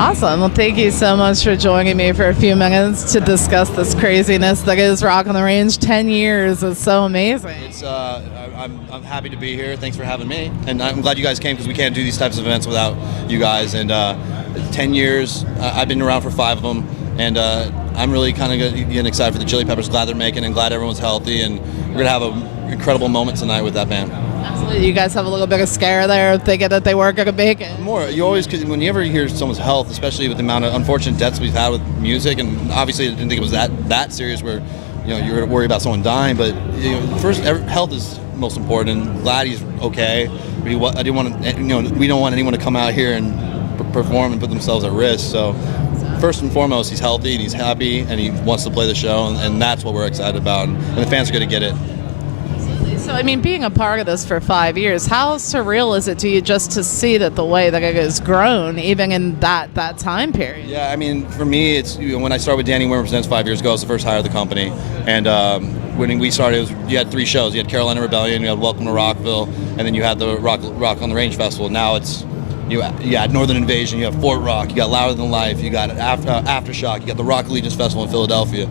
Awesome. Well, thank you so much for joining me for a few minutes to discuss this craziness that is Rock on the Range. 10 years is so amazing. It's I'm happy to be here. Thanks for having me, and I'm glad you guys came because we can't do these types of events without you guys. And 10 years, I've been around for 5 of them, and I'm really kind of getting excited for the Chili Peppers. Glad they're making, and glad everyone's healthy, and we're gonna have an incredible moment tonight with that band. Absolutely. You guys have a little bit of scare there, thinking that they weren't going to make it. More, you always, cause when you ever hear someone's health, especially with the amount of unfortunate deaths we've had with music, and obviously I didn't think it was that serious where, you were worried about someone dying, but first, health is most important. And glad he's okay. I didn't want to, we don't want anyone to come out here and perform and put themselves at risk. So first and foremost, he's healthy and he's happy and he wants to play the show, and that's what we're excited about. And the fans are going to get it. So, I mean, being a part of this for 5 years, how surreal is it to you just to see that the way that it has grown, even in that time period? Yeah, I mean, for me, it's when I started with Danny Wimmer Presents 5 years ago, I was the first hire of the company. And when we started, you had 3 shows. You had Carolina Rebellion, you had Welcome to Rockville, and then you had the Rock on the Range Festival. Now it's you had Northern Invasion, you have Fort Rock, you got Louder Than Life, you got Aftershock, you got the Rock Allegiance Festival in Philadelphia.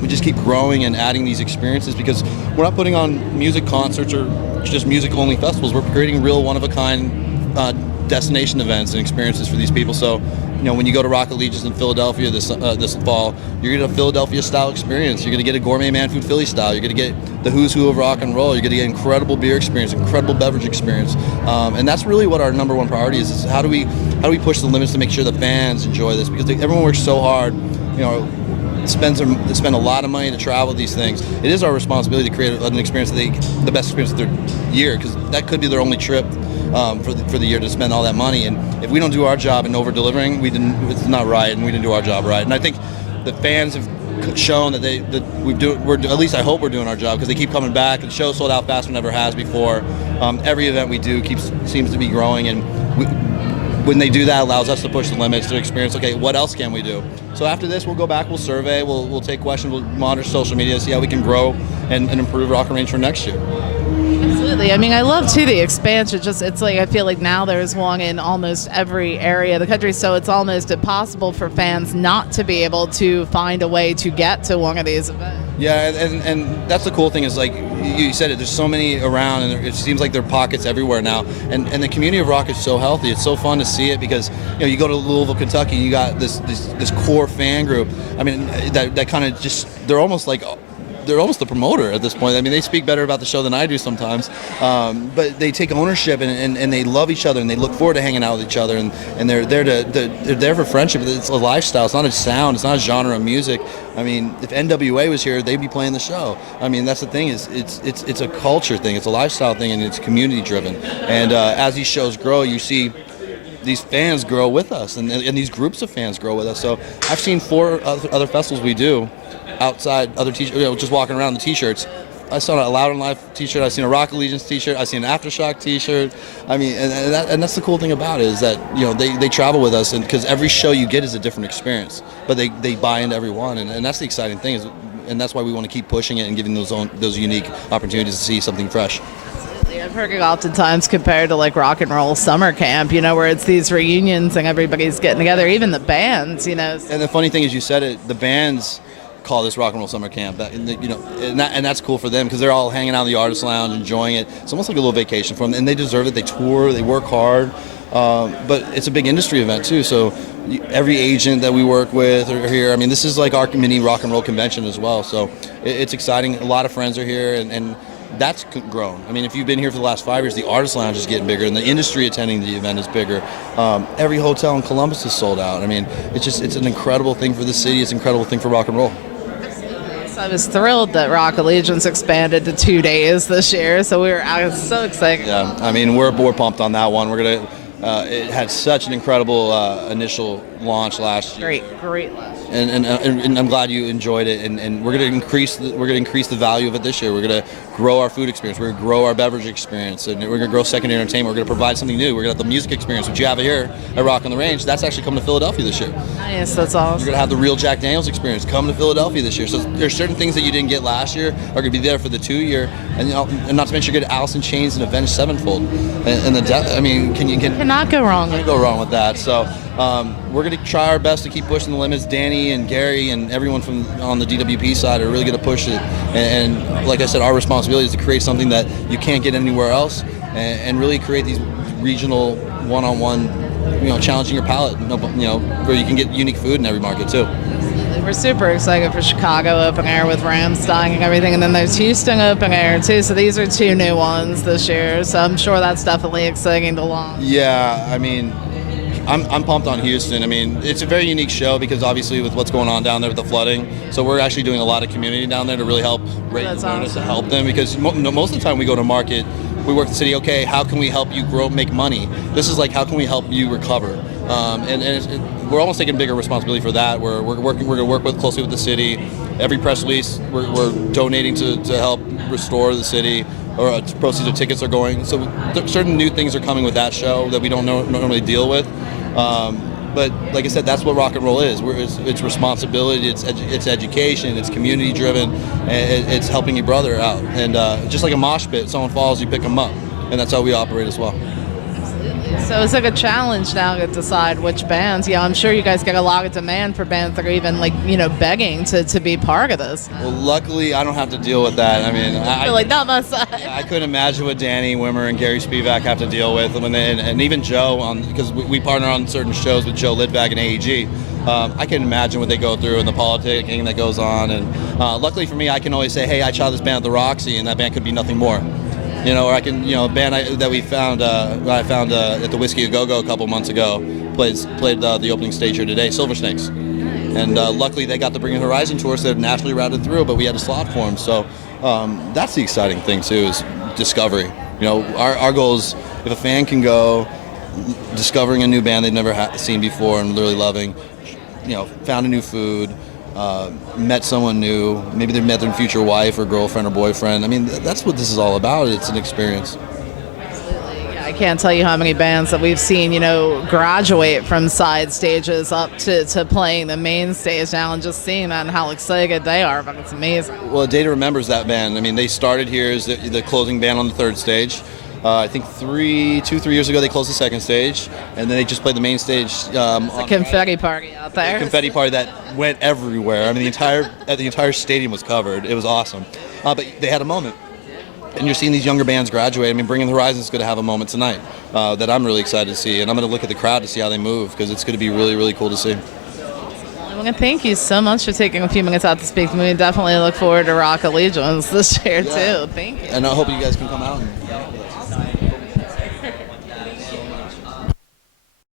We just keep growing and adding these experiences because we're not putting on music concerts or just music-only festivals. We're creating real one-of-a-kind destination events and experiences for these people. So, when you go to Rock Allegiance in Philadelphia this fall, you're going to get a Philadelphia-style experience. You're going to get a Gourmet Man Food Philly style. You're going to get the who's who of rock and roll. You're going to get incredible beer experience, incredible beverage experience, and that's really what our number one priority is how do we push the limits to make sure the fans enjoy this, because everyone works so hard, spend a lot of money to travel these things. It is our responsibility to create an experience the best experience of their year, because that could be their only trip for the year to spend all that money. And if we don't do our job in over-delivering, it's not right, and we didn't do our job right. And I think the fans have shown that we're at least I hope we're doing our job, because they keep coming back. The show sold out faster than ever has before. Every event we do seems to be growing, and when they do that, it allows us to push the limits to experience, okay, what else can we do? So after this, we'll go back, we'll survey, we'll take questions, we'll monitor social media, see how we can grow and improve Rock and Range for next year. Absolutely. I mean, I love, too, the expansion. It's like I feel like now there's one in almost every area of the country, so it's almost impossible for fans not to be able to find a way to get to one of these events. Yeah, and that's the cool thing is, like you said it, there's so many around, and it seems like there are pockets everywhere now. And the community of rock is so healthy. It's so fun to see it, because you go to Louisville, Kentucky, you got this core fan group. I mean, that kind of just, they're almost the promoter at this point. I mean, they speak better about the show than I do sometimes, but they take ownership and they love each other, and they look forward to hanging out with each other, and they're there for friendship. It's a lifestyle. It's not a sound. It's not a genre of music. I mean, if NWA was here, they'd be playing the show. I mean, that's the thing, is it's a culture thing. It's a lifestyle thing, and it's community driven. And as these shows grow, you see these fans grow with us, and these groups of fans grow with us. So I've seen 4 other festivals we do outside, other t-shirts, just walking around the t-shirts. I saw a Loud and Life t-shirt, I've seen a Rock Allegiance t-shirt, I've seen an Aftershock t-shirt. I mean, and that's the cool thing about it, is that they travel with us, and because every show you get is a different experience, but they buy into every one, and that's the exciting thing, and that's why we want to keep pushing it and giving those unique opportunities to see something fresh. I've heard it oftentimes compared to like rock and roll summer camp, where it's these reunions and everybody's getting together, even the bands, And the funny thing is, you said it, the bands call this rock and roll summer camp, and that's cool for them, because they're all hanging out in the artist lounge, enjoying it. It's almost like a little vacation for them, and they deserve it. They tour, they work hard, but it's a big industry event too. So every agent that we work with are here. I mean, this is like our mini rock and roll convention as well. So it's exciting. A lot of friends are here, and that's grown. I mean, if you've been here for the last 5 years, the artist lounge is getting bigger, and the industry attending the event is bigger. Every hotel in Columbus is sold out. I mean, it's an incredible thing for the city. It's an incredible thing for rock and roll. I was thrilled that Rock Allegiance expanded to 2 days this year, so I was so excited. Yeah, I mean, we're pumped on that one. It had such an incredible initial launch last year. Great launch. And I'm glad you enjoyed it. And we're going to increase the value of it this year. We're going to grow our food experience. We're going to grow our beverage experience, and we're going to grow secondary entertainment. We're going to provide something new. We're going to have the music experience, which you have here at Rock on the Range. That's actually coming to Philadelphia this year. Nice, that's awesome. You're going to have the real Jack Daniels experience come to Philadelphia this year. So there's certain things that you didn't get last year are going to be there for the 2 year, and not to mention you're going to get Alice in Chains and Avenged Sevenfold. And I mean, cannot go wrong. Can't go wrong with that. So we're going to try our best to keep pushing the limits. Danny and Gary and everyone from on the DWP side are really going to push it. And like I said, our responsibility is to create something that you can't get anywhere else, and really create these regional one-on-one, challenging your palate, where you can get unique food in every market too. We're super excited for Chicago open air with Ramstein and everything, and then there's Houston open air too. So these are 2 new ones this year. So I'm sure that's definitely exciting to launch. Yeah, I mean, I'm pumped on Houston. I mean, it's a very unique show because obviously with what's going on down there with the flooding, so we're actually doing a lot of community down there to really help raise awareness to help them, because most of the time we go to market, we work the city. Okay, how can we help you grow, make money? This is like, how can we help you recover? We're almost taking bigger responsibility for that. We're going to work closely with the city. Every press release, we're donating to help restore the city, or proceeds of tickets are going. So certain new things are coming with that show that we don't normally deal with. But like I said, that's what rock and roll is. It's responsibility, it's education, it's community driven, and it's helping your brother out. And just like a mosh pit, someone falls, you pick them up, and that's how we operate as well. So it's like a challenge now to decide which bands. Yeah, I'm sure you guys get a lot of demand for bands that are even begging to be part of this. Well, luckily I don't have to deal with that. I mean, I feel like not my side. I couldn't imagine what Danny Wimmer and Gary Spivak have to deal with, and even Joe, because we partner on certain shows with Joe Lidvack and AEG. I can imagine what they go through and the politicking that goes on. And luckily for me, I can always say, hey, I shot this band at the Roxy, and that band could be nothing more. Or I can, a band that we found, I found at the Whiskey A Go Go a couple months ago, played the opening stage here today, Silver Snakes. And luckily they got the Bring It Horizon tour, so they're naturally routed through, but we had a slot for them. So that's the exciting thing too, is discovery. Our goal is, if a fan can go, discovering a new band they've never seen before and really loving, found a new food, met someone new, maybe they met their future wife or girlfriend or boyfriend. I mean, that's what this is all about. It's an experience. Absolutely. Yeah, I can't tell you how many bands that we've seen, graduate from side stages up to playing the main stage now, and just seeing that and how excited they are. But it's amazing. Well, Data remembers that band. I mean, they started here as the closing band on the third stage. I think 3 years ago they closed the second stage, and then they just played the main stage. It's a confetti party out there. A confetti party that went everywhere. I mean, the entire stadium was covered. It was awesome. But they had a moment, and you're seeing these younger bands graduate. I mean, Bring It Horizon is going to have a moment tonight that I'm really excited to see, and I'm going to look at the crowd to see how they move, because it's going to be really, really cool to see. I want to thank you so much for taking a few minutes out to speak to me. We definitely look forward to Rock Allegiance this year too. Thank you. And I hope you guys can come out and